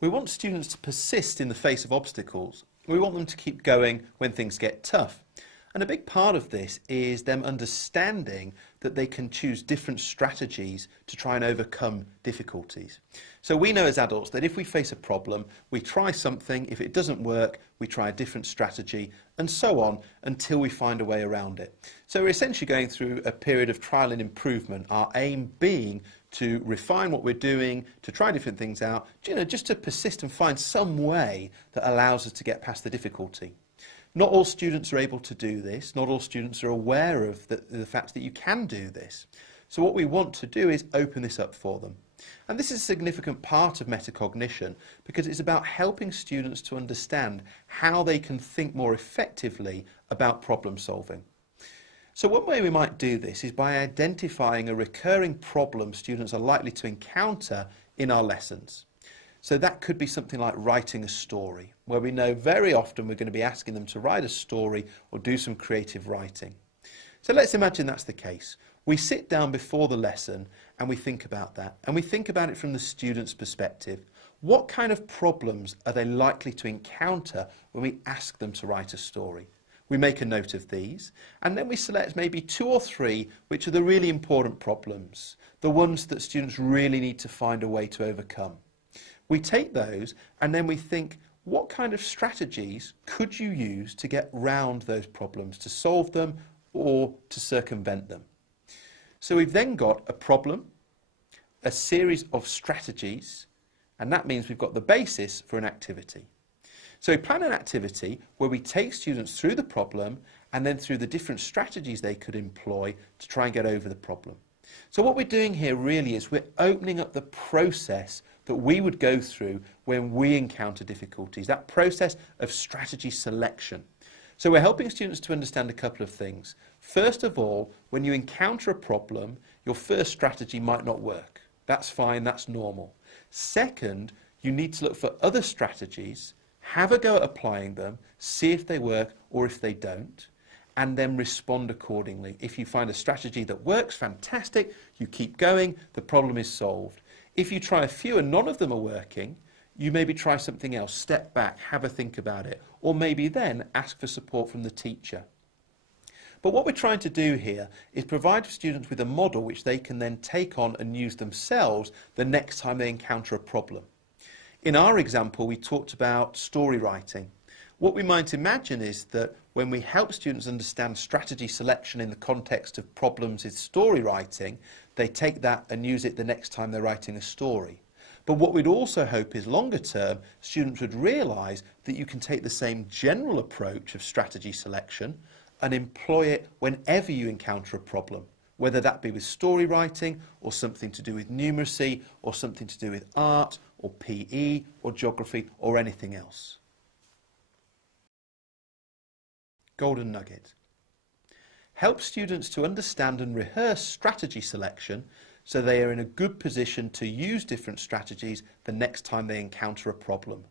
We want students to persist in the face of obstacles. We want them to keep going when things get tough. And a big part of this is them understanding that they can choose different strategies to try and overcome difficulties. So we know as adults that if we face a problem, we try something. If it doesn't work, we try a different strategy, and so on until we find a way around it. So we're essentially going through a period of trial and improvement, our aim being to refine what we're doing, to try different things out, just to persist and find some way that allows us to get past the difficulty. Not all students are able to do this. Not all students are aware of the fact that you can do this. So what we want to do is open this up for them. And this is a significant part of metacognition because it's about helping students to understand how they can think more effectively about problem solving. So one way we might do this is by identifying a recurring problem students are likely to encounter in our lessons. So that could be something like writing a story, where we know very often we're going to be asking them to write a story or do some creative writing. So let's imagine that's the case. We sit down before the lesson and we think about that, and we think about it from the student's perspective. What kind of problems are they likely to encounter when we ask them to write a story? We make a note of these, and then we select maybe 2 or 3 which are the really important problems, the ones that students really need to find a way to overcome. We take those and then we think, what kind of strategies could you use to get round those problems, to solve them or to circumvent them? So we've then got a problem, a series of strategies, and that means we've got the basis for an activity. So we plan an activity where we take students through the problem and then through the different strategies they could employ to try and get over the problem. So what we're doing here really is we're opening up the process that we would go through when we encounter difficulties, that process of strategy selection. So we're helping students to understand a couple of things. First of all, when you encounter a problem, your first strategy might not work. That's fine, that's normal. Second, you need to look for other strategies, have a go at applying them, see if they work or if they don't, and then respond accordingly. If you find a strategy that works, fantastic, you keep going, the problem is solved. If you try a few and none of them are working, you maybe try something else, step back, have a think about it, or maybe then ask for support from the teacher. But what we're trying to do here is provide students with a model which they can then take on and use themselves the next time they encounter a problem. In our example, we talked about story writing. What we might imagine is that when we help students understand strategy selection in the context of problems with story writing, they take that and use it the next time they're writing a story. But what we'd also hope is longer term, students would realise that you can take the same general approach of strategy selection and employ it whenever you encounter a problem, whether that be with story writing or something to do with numeracy or something to do with art or PE or geography or anything else. Golden nugget. Help students to understand and rehearse strategy selection so they are in a good position to use different strategies the next time they encounter a problem.